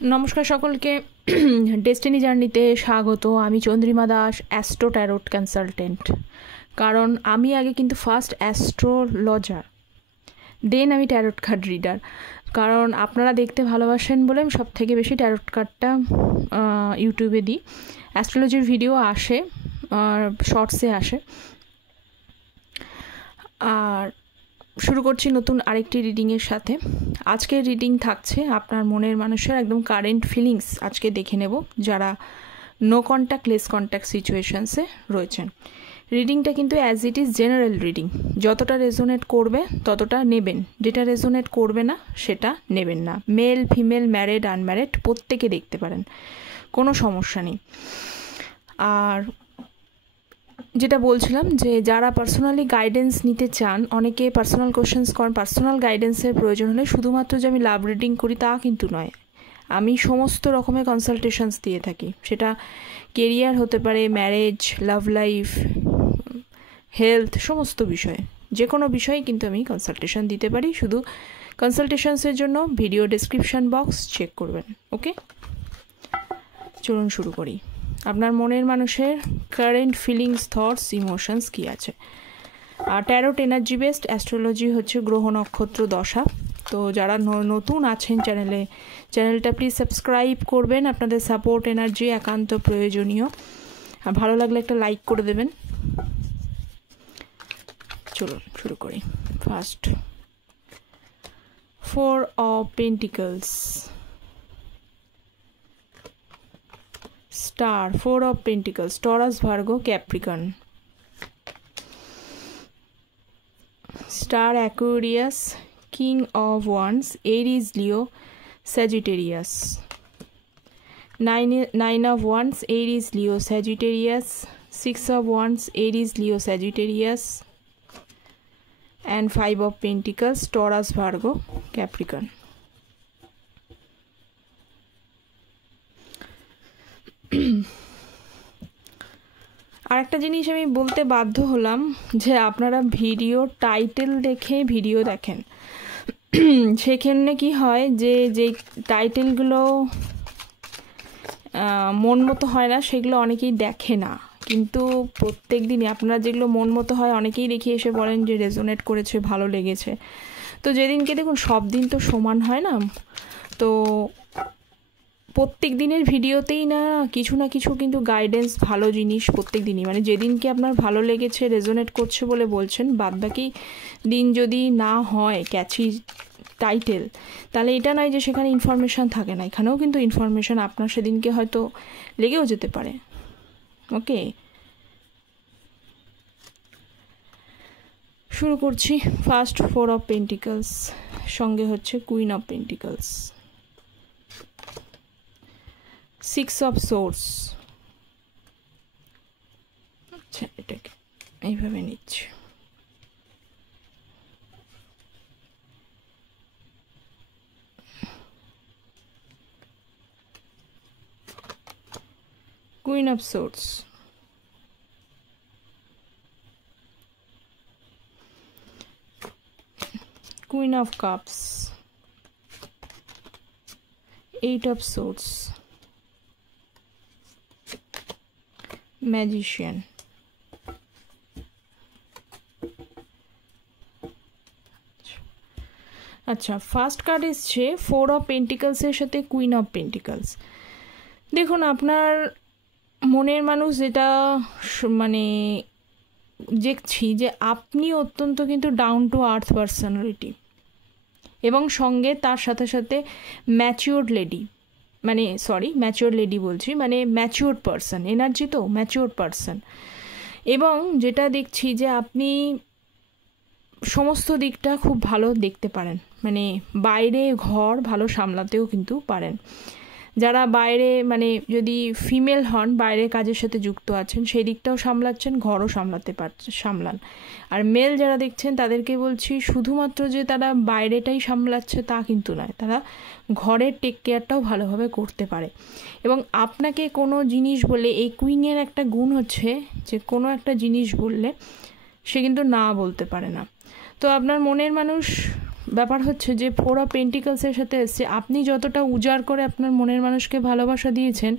নমস্কার সকলকে। ডেস্টিনি জার্নিতে স্বাগত। আমি Chandrima Das, astro tarot consultant. কারণ আমি আগে কিন্তু ফার্স্ট অ্যাস্ট্রোলজার, দেন আমি ট্যারোট কার্ড রিডার। কারণ আপনারা দেখতে ভালোবাসেন বলে আমি সব থেকে বেশি ট্যারোট কার্ডটা ইউটিউবে দিই। অ্যাস্ট্রোলজির ভিডিও আসে, শর্টসে আসে। আর শুরু করছি নতুন আরেকটি রিডিংয়ের সাথে। আজকের রিডিং থাকছে আপনার মনের মানুষের একদম কারেন্ট ফিলিংস। আজকে দেখে নেব যারা নো কন্ট্যাক্ট লেস কন্ট্যাক্ট সিচুয়েশনসে রয়েছেন। রিডিংটা কিন্তু as it is general reading. যতটা রেজোনেট করবে ততটা নেবেন, যেটা রেজোনেট করবে না সেটা নেবেন না। মেল ফিমেল, ম্যারিড আনম্যারিড প্রত্যেকে দেখতে পারেন, কোনো সমস্যা নেই। আর যেটা বলছিলাম যে যারা পার্সোনালি গাইডেন্স নিতে চান, অনেকে পার্সোনাল কোশ্চেন্স করেন, পার্সোনাল গাইডেন্সের প্রয়োজন হলে শুধুমাত্র যে আমি লাভ রিডিং করি তা কিন্তু নয়। আমি সমস্ত রকমের কনসালটেশনস দিয়ে থাকি। সেটা কেরিয়ার হতে পারে, ম্যারেজ, লাভ লাইফ, হেলথ, সমস্ত বিষয়ে, যে কোনো বিষয়ে কিন্তু আমি কনসালটেশন দিতে পারি। শুধু কনসালটেশনসের জন্য ভিডিও ডেসক্রিপশন বক্স চেক করবেন। ওকে, চলুন শুরু করি। আপনার মনের মানুষের কারেন্ট ফিলিংস, থটস, ইমোশনস কী আছে। আর ট্যারোট এনার্জি বেসড অ্যাস্ট্রোলজি হচ্ছে গ্রহ নক্ষত্র দশা। তো যারা নতুন আছেন চ্যানেলটা প্লিজ সাবস্ক্রাইব করবেন। আপনাদের সাপোর্ট এনার্জি একান্ত প্রয়োজনীয়। আর ভালো লাগলে একটা লাইক করে দেবেন। চলুন শুরু করি। First, 4 of Pentacles, Star, 4 of Pentacles, Taurus, Virgo, Capricorn, Star, Aquarius, King of Wands, Aries, Leo, Sagittarius, 9 of Wands, Aries, Leo, Sagittarius, 6 of Wands, Aries, Leo, Sagittarius, and 5 of Pentacles, Taurus, Virgo, Capricorn. আর একটা জিনিস আমি বলতে বাধ্য হলাম যে আপনারা video title দেখে video দেখেন। সেখানে কি হয় যে টাইটেলগুলো মন মতো হয় না, সেগুলো অনেকেই দেখে না। কিন্তু প্রত্যেক দিনই আপনারা যেগুলো মন মতো হয় অনেকেই দেখি এসে বলেন যে রেজোনেট করেছে, ভালো লেগেছে। তো যেদিনকে দেখুন, সব দিন তো সমান হয় না। তো প্রত্যেক দিনের ভিডিওতেই না কিছু কিন্তু গাইডেন্স, ভালো জিনিস প্রত্যেক দিনই, মানে যেদিনকে আপনার ভালো লেগেছে, রেজোনেট করছে বলে বলছেন, বাদবাকি দিন যদি না হয় ক্যাচি টাইটেল, তাহলে এটা নয় যে সেখানে ইনফরমেশান থাকে না। এখানেও কিন্তু ইনফরমেশান আপনার সেদিনকে হয়তো লেগেও যেতে পারে। ওকে, শুরু করছি। ফার্স্ট, 4 of Pentacles, সঙ্গে হচ্ছে queen of pentacles, 6 of Swords। আচ্ছা, এটাকে এইভাবে নিচ্ছি। Queen of Swords, Queen of Cups, 8 of Swords, Magician, আচ্ছা ফার্স্ট কার্ড এসছে 4 of Pentacles এর সাথে কুইন অফ পেন্টিকলস। দেখুন, আপনার মনের মানুষ যেটা মানে দেখছি যে আপনি অত্যন্ত কিন্তু ডাউন টু আর্থ পার্সোনালিটি, এবং সঙ্গে তার সাথে সাথে ম্যাচিওর্ড লেডি, মানে ম্যাচিওর লেডি বলছি, মানে ম্যাচিওর পারসন এনার্জি, তো ম্যাচিওর পারসন। এবং যেটা দেখছি যে আপনি সমস্ত দিকটা খুব ভালো দেখতে পারেন, মানে বাইরে ঘর ভালো সামলাতেও কিন্তু পারেন। যারা বাইরে, মানে যদি ফিমেল হন, বাইরে কাজের সাথে যুক্ত আছেন, সেই দিকটাও সামলাচ্ছেন, ঘরও সামলান। আর মেল যারা দেখছেন তাদেরকে বলছি, শুধুমাত্র যে তারা বাইরেটাই সামলাচ্ছে তা কিন্তু নয়, তারা ঘরের টেক কেয়ারটাও ভালোভাবে করতে পারে। এবং আপনাকে কোনো জিনিস বলে, এই কুইনের একটা গুণ হচ্ছে যে কোনো একটা জিনিস বললে সে কিন্তু না বলতে পারে না। তো আপনার মনের মানুষ ব্যাপার হচ্ছে যে 4 অফ পেন্টিকলসের সাথে এসছে, আপনি যতটা উজাড় করে আপনার মনের মানুষকে ভালোবাসা দিয়েছেন,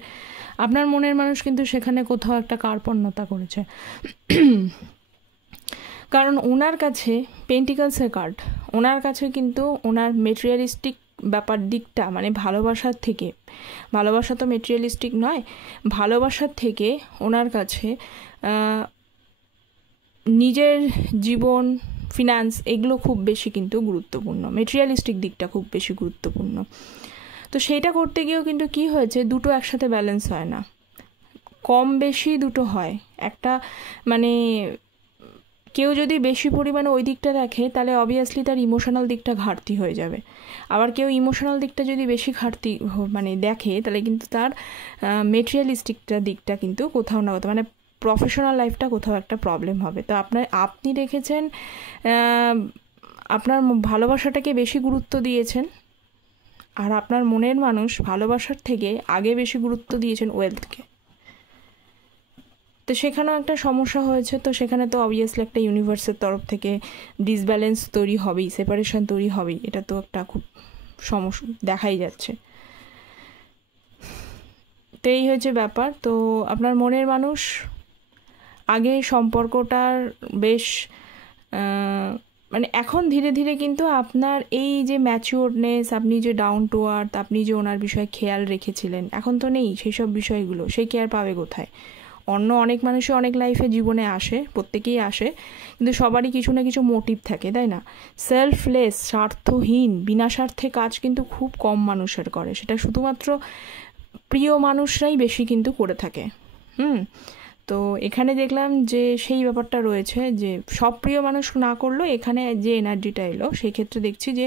আপনার মনের মানুষ কিন্তু সেখানে কোথাও একটা কার্পণ্যতা করেছে। কারণ ওনার কাছে পেন্টিকলসের কার্ড, ওনার কাছে কিন্তু ওনার মেটেরিয়ালিস্টিক ব্যাপার দিকটা, মানে ভালোবাসার থেকে, ভালোবাসা তো মেটেরিয়ালিস্টিক নয়, ভালোবাসার থেকে ওনার কাছে নিজের জীবন, ফিনান্স, এগুলো খুব বেশি কিন্তু গুরুত্বপূর্ণ, মেটেরিয়ালিস্টিক দিকটা খুব বেশি গুরুত্বপূর্ণ। তো সেইটা করতে গিয়েও কিন্তু কি হয়েছে, দুটো একসাথে ব্যালেন্স হয় না, কম বেশি দুটো হয়। একটা মানে কেউ যদি বেশি পরিমাণে ওই দিকটা দেখে তাহলে অবভিয়াসলি তার ইমোশনাল দিকটা ঘাটতি হয়ে যাবে। আবার কেউ ইমোশনাল দিকটা যদি বেশি ঘাটতি মানে দেখে তাহলে কিন্তু তার মেটেরিয়ালিস্টিকটা দিকটা কিন্তু কোথাও না কোথাও, মানে প্রফেশনাল লাইফটা কোথাও একটা প্রবলেম হবে। তো আপনি রেখেছেন আপনার ভালোবাসাটাকে বেশি গুরুত্ব দিয়েছেন, আর আপনার মনের মানুষ ভালোবাসার থেকে আগে বেশি গুরুত্ব দিয়েছেন ওয়েলথকে। তো সেখানেও একটা সমস্যা হয়েছে। তো সেখানে তো অবভিয়াসলি একটা ইউনিভার্সের তরফ থেকে ডিসব্যালেন্স তৈরি হবেই, সেপারেশন তৈরি হবেই, এটা তো একটা খুব সমস্যা দেখাই যাচ্ছে। তো এই হচ্ছে ব্যাপার। তো আপনার মনের মানুষ আগে সম্পর্কটার বেশ মানে এখন ধীরে ধীরে কিন্তু আপনার এই যে ম্যাচিওরনেস, আপনি যে ডাউন টু আর্থ, আপনি যে ওনার বিষয়ে খেয়াল রেখেছিলেন, এখন তো নেই সেই সব বিষয়গুলো। সেই কেয়ার পাবে কোথায়? অন্য অনেক মানুষই অনেক লাইফে জীবনে আসে, প্রত্যেকেই আসে, কিন্তু সবারই কিছু না কিছু মোটিভ থাকে, তাই না? সেলফলেস, স্বার্থহীন, বিনা স্বার্থে কাজ কিন্তু খুব কম মানুষের করে, সেটা শুধুমাত্র প্রিয় মানুষরাই বেশি কিন্তু করে থাকে। তো এখানে দেখলাম যে সেই ব্যাপারটা রয়েছে, যে সব প্রিয় মানুষ না করলেও এখানে যে এনার্জিটা এলো, সেই ক্ষেত্রে দেখছি যে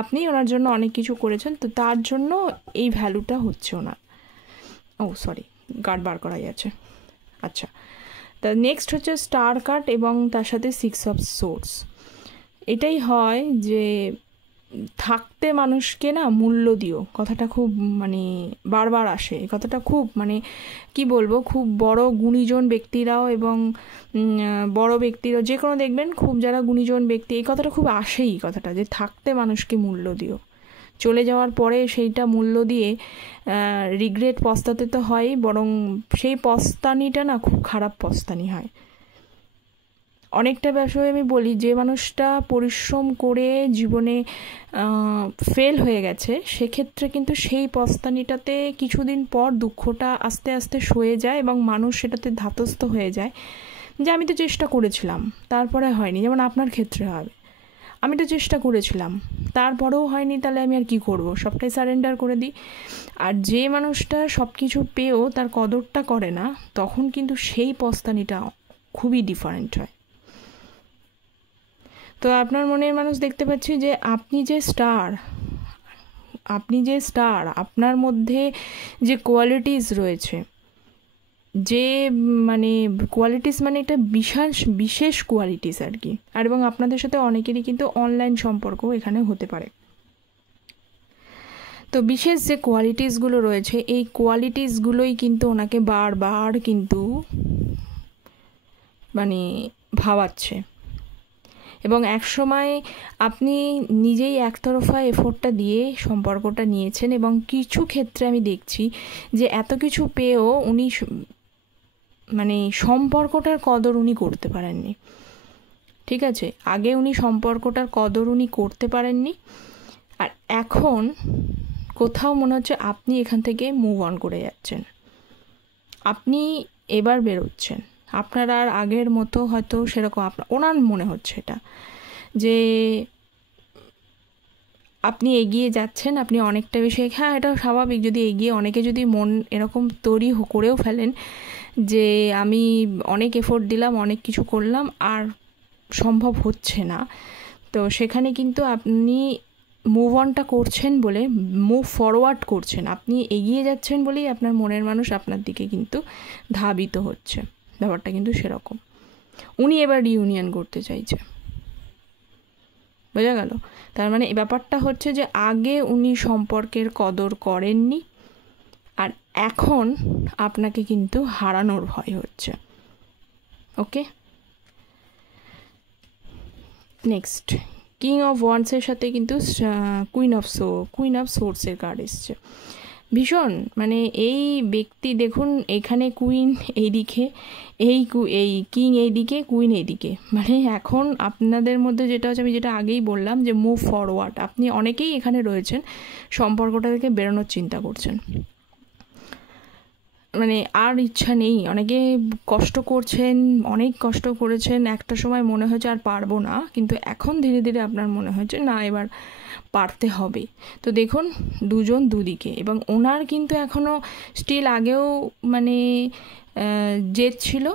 আপনি ওনার জন্য অনেক কিছু করেছেন, তো তার জন্য এই ভ্যালুটা হচ্ছে ওনার। সরি, কার্ড বার করা যাচ্ছে। আচ্ছা, তা নেক্সট হচ্ছে স্টার কার্ড এবং তার সাথে 6 অফ সোর্স। এটাই হয় যে থাকতে মানুষকে না মূল্য দিও, কথাটা খুব মানে বারবার আসে, এই কথাটা খুব মানে কি বলবো, খুব বড় গুণীজন ব্যক্তিরাও এবং বড় ব্যক্তিরাও, যে কোনো দেখবেন খুব যারা গুণীজন ব্যক্তি, এই কথাটা খুব আসেই, কথাটা যে থাকতে মানুষকে মূল্য দিও। চলে যাওয়ার পরে সেইটা মূল্য দিয়ে রিগ্রেট, পস্তাতে তো হয়, বরং সেই পস্তানিটা না খুব খারাপ পস্তানি হয়। অনেকটা বিষয়ে আমি বলি, যে মানুষটা পরিশ্রম করে জীবনে ফেল হয়ে গেছে, সেক্ষেত্রে কিন্তু সেই পস্তানিটাতে কিছুদিন পর দুঃখটা আস্তে আস্তে সয়ে যায় এবং মানুষ সেটাতে ধাতস্থ হয়ে যায় যে আমি তো চেষ্টা করেছিলাম, তারপরে হয়নি। যেমন আপনার ক্ষেত্রে হবে, আমি তো চেষ্টা করেছিলাম, তারপরেও হয়নি, তাহলে আমি আর কি করব, সবটাই সারেন্ডার করে দিই। আর যে মানুষটা সব কিছু পেয়েও তার কদরটা করে না, তখন কিন্তু সেই পস্তানিটা খুবই ডিফারেন্ট হয়। তো আপনার মনের মানুষ দেখতে পাচ্ছি যে আপনি যে স্টার, আপনার মধ্যে যে কোয়ালিটিস রয়েছে, যে মানে কোয়ালিটিস মানে এটা বিশেষ কোয়ালিটিস আর কি। আর এবং আপনাদের সাথে অনেকেরই কিন্তু অনলাইন সম্পর্ক এখানে হতে পারে। তো বিশেষ যে কোয়ালিটিসগুলো রয়েছে, এই কোয়ালিটিসগুলোই কিন্তু ওনাকে বারবার কিন্তু মানে ভাবাচ্ছে। এবং একসময় আপনি নিজেই একতরফা এফোর্টটা দিয়ে সম্পর্কটা নিয়েছেন, এবং কিছু ক্ষেত্রে আমি দেখছি যে এত কিছু পেয়েও উনি মানে সম্পর্কটার কদর উনি করতে পারেননি। ঠিক আছে, আগে উনি সম্পর্কটার কদর উনি করতে পারেননি, আর এখন কোথাও মনে হচ্ছে আপনি এখান থেকে মুভ অন করে যাচ্ছেন, আপনি এবার বেরোচ্ছেন। আপনার আর আগের মতো হয়তো সেরকম ওনার মনে হচ্ছে এটা, যে আপনি এগিয়ে যাচ্ছেন, আপনি অনেকটা বেশি, হ্যাঁ এটা স্বাভাবিক, যদি এগিয়ে অনেকে যদি মন এরকম তৈরি করেও ফেলেন যে আমি অনেক এফোর্ট দিলাম, অনেক কিছু করলাম, আর সম্ভব হচ্ছে না, তো সেখানে কিন্তু আপনি মুভ অনটা করছেন বলে, মুভ ফরওয়ার্ড করছেন, আপনি এগিয়ে যাচ্ছেন বলেই আপনার মনের মানুষ আপনার দিকে কিন্তু ধাবিত হচ্ছে। ব্যাপারটা কিন্তু সেরকম, উনি এবার রিউনিয়ন করতে চাইছে, বোঝা গেল? তার মানে এই ব্যাপারটা হচ্ছে যে আগে উনি সম্পর্কের কদর করেননি, আর এখন আপনাকে কিন্তু হারানোর ভয় হচ্ছে। ওকে, নেক্সট কিং অফ ওয়ান্ডসের সাথে কিন্তু কুইন অফ সোর্সের কার্ড এসছে। ভীষণ মানে এই ব্যক্তি দেখুন, এখানে কুইন এইদিকে, এই কিং এইদিকে, কুইন এইদিকে, মানে এখন আপনাদের মধ্যে যেটা হচ্ছে, আমি যেটা আগেই বললাম যে মুভ ফরওয়ার্ড, আপনি অনেকেই এখানে রয়েছেন সম্পর্কটা থেকে বেরোনোর চিন্তা করছেন, মানে আর ইচ্ছা নেই। অনেকে কষ্ট করছেন, অনেক কষ্ট করেছেন, একটা সময় মনে হয়েছে আর পারবো না, কিন্তু এখন ধীরে ধীরে আপনার মনে হচ্ছে না এবার পারতে হবে। তো দেখুন দুজন দুদিকে, এবং ওনার কিন্তু এখনও স্টিল আগেও মানে জেদ ছিল,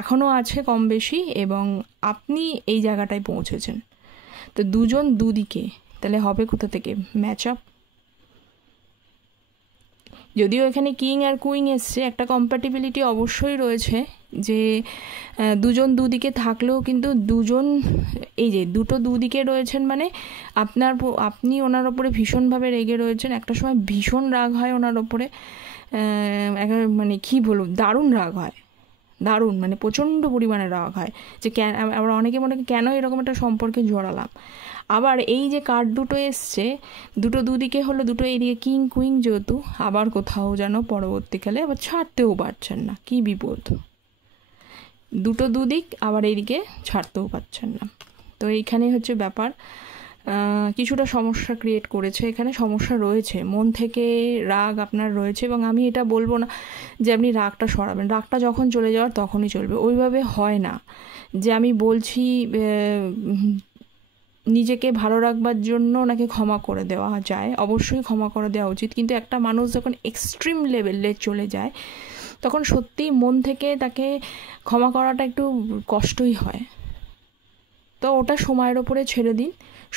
এখনও আছে কম বেশি, এবং আপনি এই জায়গাটায় পৌঁছেছেন। তো দুজন দুদিকে, তাহলে হবে কোথা থেকে ম্যাচ আপ। যদিও এখানে কিং আর কুইন এসছে, একটা কম্প্যাটিবিলিটি অবশ্যই রয়েছে যে দুজন দুদিকে থাকলেও কিন্তু দুজন, এই যে দুটো দুদিকে রয়েছেন, মানে আপনি ওনার ওপরে ভীষণভাবে রেগে রয়েছেন, একটা সময় ভীষণ রাগ হয় ওনার ওপরে, মানে কী বলবো, দারুণ রাগ হয়, দারুণ মানে প্রচণ্ড পরিমাণে রাগ হয় যে আবার অনেকে মনে কেন এরকম একটা সম্পর্কে জড়ালাম। আবার এই যে কার্ড দুটো এসছে, দুটো দুদিকে হলো, দুটো এইদিকে কিং কুইন, যেহেতু আবার কোথাও যেন পরবর্তীকালে আবার ছাড়তেও পারছেন না, কি বিপদ, দুটো দুদিক, আবার এইদিকে ছাড়তেও পারছেন না। তো এইখানে হচ্ছে ব্যাপার, কিছুটা সমস্যা ক্রিয়েট করেছে, এখানে সমস্যা রয়েছে, মন থেকে রাগ আপনার রয়েছে, এবং আমি এটা বলবো না যে আপনি রাগটা সরাবেন, রাগটা যখন চলে যাওয়ার তখনই চলবে, ওইভাবে হয় না যে আমি বলছি নিজেকে ভালো রাখবার জন্য ওনাকে ক্ষমা করে দেওয়া যায়, অবশ্যই ক্ষমা করে দেওয়া উচিত, কিন্তু একটা মানুষ যখন এক্সট্রিম লেভেলে চলে যায় তখন সত্যিই মন থেকে তাকে ক্ষমা করাটা একটু কষ্টই হয়। তো ওটা সময়ের ওপরে ছেড়ে দিন,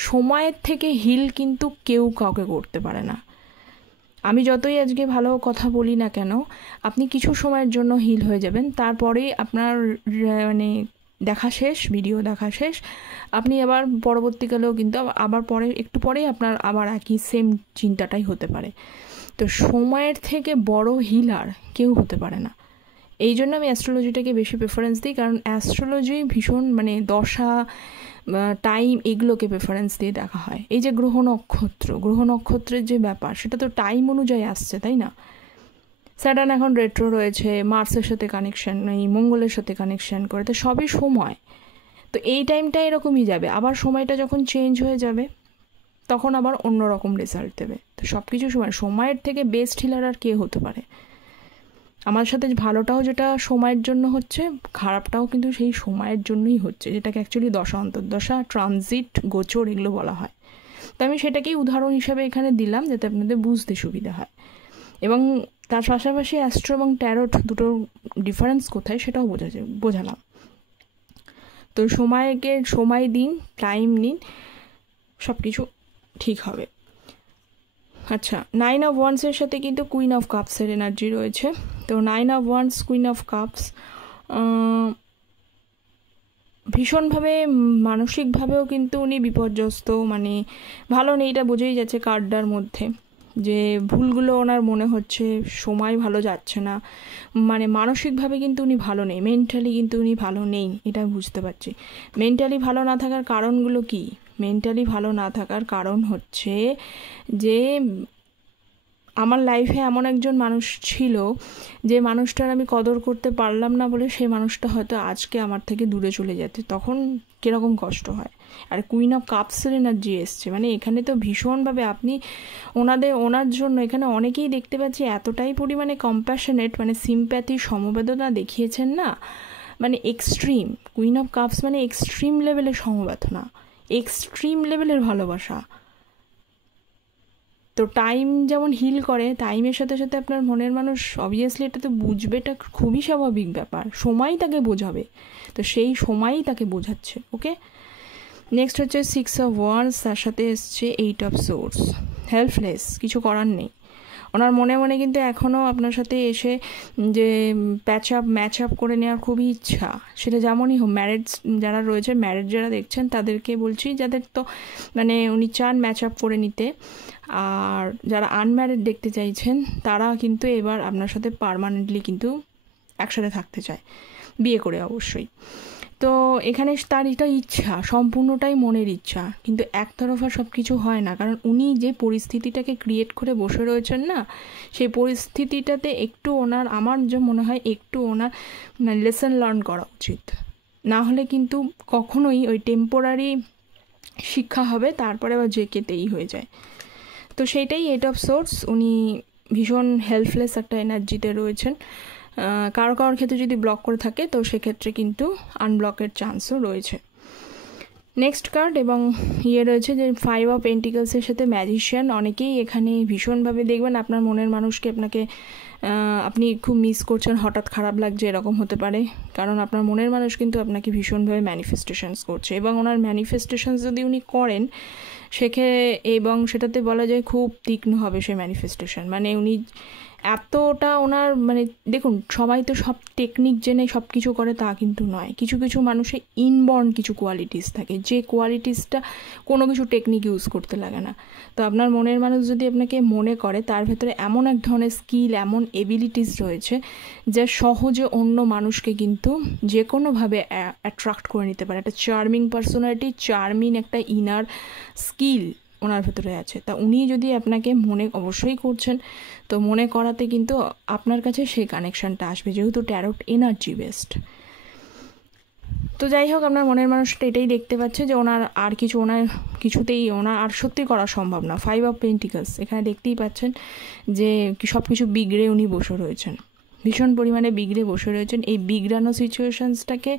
সময়ের থেকে হিল কিন্তু কেউ কাউকে করতে পারে না। আমি যতই আজকে ভালো কথা বলি না কেন, আপনি কিছু সময়ের জন্য হিল হয়ে যাবেন, তারপরেই আপনার মানে দেখা শেষ, ভিডিও দেখা শেষ, আপনি আবার পরবর্তীকালেও কিন্তু আবার পরে একটু পরেই আপনার আবার একই সেম চিন্তাটাই হতে পারে। তো সময়ের থেকে বড় হিলার কেউ হতে পারে না। এই জন্য আমি অ্যাস্ট্রোলজিটাকে বেশি প্রেফারেন্স দিই, কারণ অ্যাস্ট্রোলজি ভীষণ মানে দশা, টাইম, এগুলোকে প্রেফারেন্স দিয়ে দেখা হয়। এই যে গ্রহ নক্ষত্রের যে ব্যাপার, সেটা তো টাইম অনুযায়ী আসছে, তাই না? স্যাটার্ন এখন রেট্রো রয়েছে, মার্সের সাথে কানেকশন, এই মঙ্গলের সাথে কানেকশন করে, তো সবই সময়। তো এই টাইমটা এরকমই যাবে, আবার সময়টা যখন চেঞ্জ হয়ে যাবে তখন আবার অন্যরকম রেজাল্ট দেবে। তো সব কিছু সময়ের থেকে বেস্ট হিলার আর কে হতে পারে? আমার সাথে ভালোটাও যেটা সময়ের জন্য হচ্ছে, খারাপটাও কিন্তু সেই সময়ের জন্যই হচ্ছে, যেটাকে অ্যাকচুয়ালি দশা, অন্তর্দশা, ট্রানজিট, গোচর এগুলো বলা হয়। তো আমি সেটাকেই উদাহরণ হিসাবে এখানে দিলাম যাতে আপনাদের বুঝতে সুবিধা হয়, এবং তার পাশাপাশি অ্যাস্ট্রো এবং ট্যারোট দুটোর ডিফারেন্স কোথায় সেটাও বোঝালাম। তো সময় দিন, টাইম নিন, সব কিছু ঠিক হবে। আচ্ছা, 9 অফ ওয়ান্ডসের সাথে কিন্তু কুইন অফ কাপসের এনার্জি রয়েছে। তো 9 of wands, queen of cups, ভীষণভাবে মানসিকভাবেও কিন্তু উনি বিপর্যস্ত, মানে ভালো নেই, এটা বোঝাই যাচ্ছে কার্ডটার মধ্যে, যে ভুলগুলো ওনার মনে হচ্ছে, সময় ভালো যাচ্ছে না, মানে মানসিকভাবে কিন্তু উনি ভালো নেই, মেন্টালি কিন্তু উনি ভালো নেই, এটা বুঝতে পারছি। মেন্টালি ভালো না থাকার কারণগুলো কি? মেন্টালি ভালো না থাকার কারণ হচ্ছে যে আমার লাইফে এমন একজন মানুষ ছিল যে মানুষটার আমি কদর করতে পারলাম না বলে সেই মানুষটা হয়তো আজকে আমার থেকে দূরে চলে যেতে, তখন কীরকম কষ্ট হয়। আর কুইন অফ কাপসের এনার্জি এসছে, মানে এখানে তো ভীষণভাবে আপনি ওনার জন্য এখানে অনেকেই দেখতে পাচ্ছি এতটাই পরিমাণে কম্প্যাশনেট, মানে সিম্প্যাথি, সমবেদনা দেখিয়েছেন না, মানে এক্সট্রিম। কুইন অফ কাপস মানে এক্সট্রিম লেভেলের সমবেদনা, এক্সট্রিম লেভেলের ভালোবাসা। তো টাইম যেমন হিল করে, টাইমের সাথে সাথে আপনার মনের মানুষ অবভিয়াসলি এটা তো বুঝবে, এটা খুবই স্বাভাবিক ব্যাপার, সময় তাকে বোঝাবে, তো সেই সময়ই তাকে বোঝাচ্ছে। ওকে, নেক্সট হচ্ছে 6 অফ ওয়ান্ডস, তার সাথে এসছে 8 অফ সোর্স, হেল্পলেস, কিছু করার নেই। ওনার মনে মনে কিন্তু এখনও আপনার সাথে এসে যে ম্যাচ আপ করে নেওয়ার খুবই ইচ্ছা, সেটা যেমনই হোক। ম্যারেজ যারা রয়েছে, ম্যারেজ যারা দেখছেন তাদেরকে বলছি, যাদের তো মানে উনি চান ম্যাচ আপ করে নিতে, আর যারা আনম্যারিড দেখতে চাইছেন তারা কিন্তু এবার আপনার সাথে পার্মানেন্টলি কিন্তু একসাথে থাকতে চায়, বিয়ে করে অবশ্যই। তো এখানে তার এটা ইচ্ছা, সম্পূর্ণটাই মনের ইচ্ছা, কিন্তু একতরফা সব কিছু হয় না। কারণ উনি যে পরিস্থিতিটাকে ক্রিয়েট করে বসে রয়েছেন না, সেই পরিস্থিতিটাতে একটু ওনার, আমার যে মনে হয় একটু ওনার লেসন লার্ন করা উচিত। না হলে কিন্তু কখনোই ওই টেম্পোরারি শিক্ষা হবে, তারপরে আবার যে কেতেই হয়ে যায়। তো সেইটাই এইট অফ সোর্স। উনি ভীষণ হেল্পলেস একটা এনার্জিতে রয়েছেন। কারো কারোর ক্ষেত্রে যদি ব্লক করে থাকে তো সেক্ষেত্রে কিন্তু আনব্লকের চান্সও রয়েছে। নেক্সট কার্ড এবং রয়েছে যে 5 অফ পেন্টিকলসের সাথে ম্যাজিশিয়ান। অনেকেই এখানে ভীষণভাবে দেখবেন আপনার মনের মানুষকে আপনি খুব মিস করছেন, হঠাৎ খারাপ লাগছে, এরকম হতে পারে। কারণ আপনার মনের মানুষ কিন্তু আপনাকে ভীষণভাবে ম্যানিফেস্টেশনস করছে, এবং ওনার ম্যানিফেস্টেশনস যদি উনি করেন এবং সেটাতে বলা যায় খুব তীক্ষ্ণ হবে সেই ম্যানিফেস্টেশন। মানে উনি এতটা ওনার দেখুন, সবাই তো সব টেকনিক জেনে সব কিছু করে তা কিন্তু নয়। কিছু কিছু মানুষের ইনবর্ন কিছু কোয়ালিটিস থাকে, যে কোয়ালিটিসটা কোনো কিছু টেকনিক ইউজ করতে লাগে না। তো আপনার মনের মানুষ যদি আপনাকে মনে করে, তার ভেতরে এমন এক ধরনের স্কিল, এমন এবিলিটিস রয়েছে যা সহজে অন্য মানুষকে কিন্তু যে কোনোভাবে অ্যাট্রাক্ট করে নিতে পারে। একটা চার্মিং পার্সোনালিটি, চার্মিং একটা ইনার স্কিল ওনার ভেতরে আছে। তা উনি যদি আপনাকে মনে অবশ্যই করছেন, তো মনে করাতে কিন্তু আপনার কাছে সেই কানেকশানটা আসবে, যেহেতু ট্যারোট এনার্জি বেসড। তো যাই হোক, আপনার মনের মানুষটা এটাই দেখতে পাচ্ছে যে ওনার কিছুতেই আর সত্যি করা সম্ভব না। 5 অফ পেন্টিকলস এখানে দেখতেই পাচ্ছেন যে সব কিছু বিগড়ে উনি বসে রয়েছেন, ভীষণ পরিমাণে বিগড়ে বসে রয়েছেন। এই বিগড়ানো সিচুয়েশনসটাকে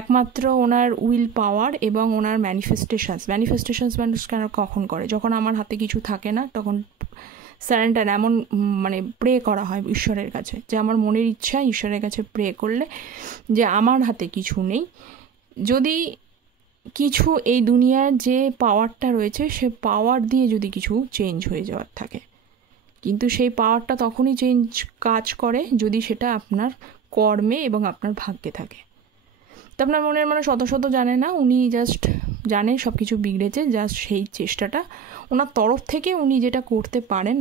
একমাত্র ওনার উইল পাওয়ার এবং ওনার ম্যানিফেস্টেশনস মানুষ কেন কখন করে, যখন আমার হাতে কিছু থাকে না, তখন স্যারেন্ডার, এমন প্রে করা হয় ঈশ্বরের কাছে, যে আমার মনের ইচ্ছা ঈশ্বরের কাছে প্রে করলে যে আমার হাতে কিছু নেই, যদি কিছু এই দুনিয়ার যে পাওয়ারটা রয়েছে সে পাওয়ার দিয়ে যদি কিছু চেঞ্জ হয়ে যাওয়ার থাকে, কিন্তু সেই পাওয়ারটা তখনই কাজ করে যদি সেটা আপনার কর্মে এবং আপনার ভাগ্যে থাকে। তো আপনার মনের মানুষ শত জানে না, উনি জাস্ট জানে সব কিছু বিগড়েছে, জাস্ট সেই চেষ্টাটা ওনার তরফ থেকে উনি যেটা করতে পারেন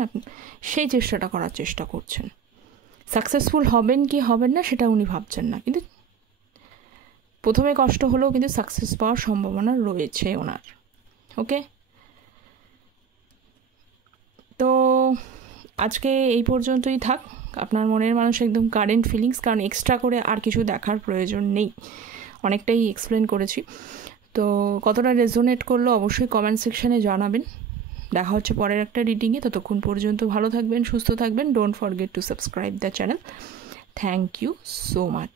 সেই চেষ্টাটা করার চেষ্টা করছেন। সাকসেসফুল হবেন কি হবেন না সেটা উনি ভাবছেন না, কিন্তু প্রথমে কষ্ট হলেও কিন্তু সাকসেস পাওয়ার সম্ভাবনা রয়েছে ওনার। ওকে, তো আজকে এই পর্যন্তই থাক। আপনার মনের মানুষ একদম কারেন্ট ফিলিংস, কারণ এক্সট্রা করে আর কিছু দেখার প্রয়োজন নেই, অনেকটাই এক্সপ্লেন করেছি। তো কতটা রেজোনেট করলো অবশ্যই কমেন্ট সেকশানে জানাবেন। দেখা হচ্ছে পরের একটা রিডিংয়ে, ততক্ষণ পর্যন্ত ভালো থাকবেন, সুস্থ থাকবেন। Don't forget to subscribe the channel. Thank you so much.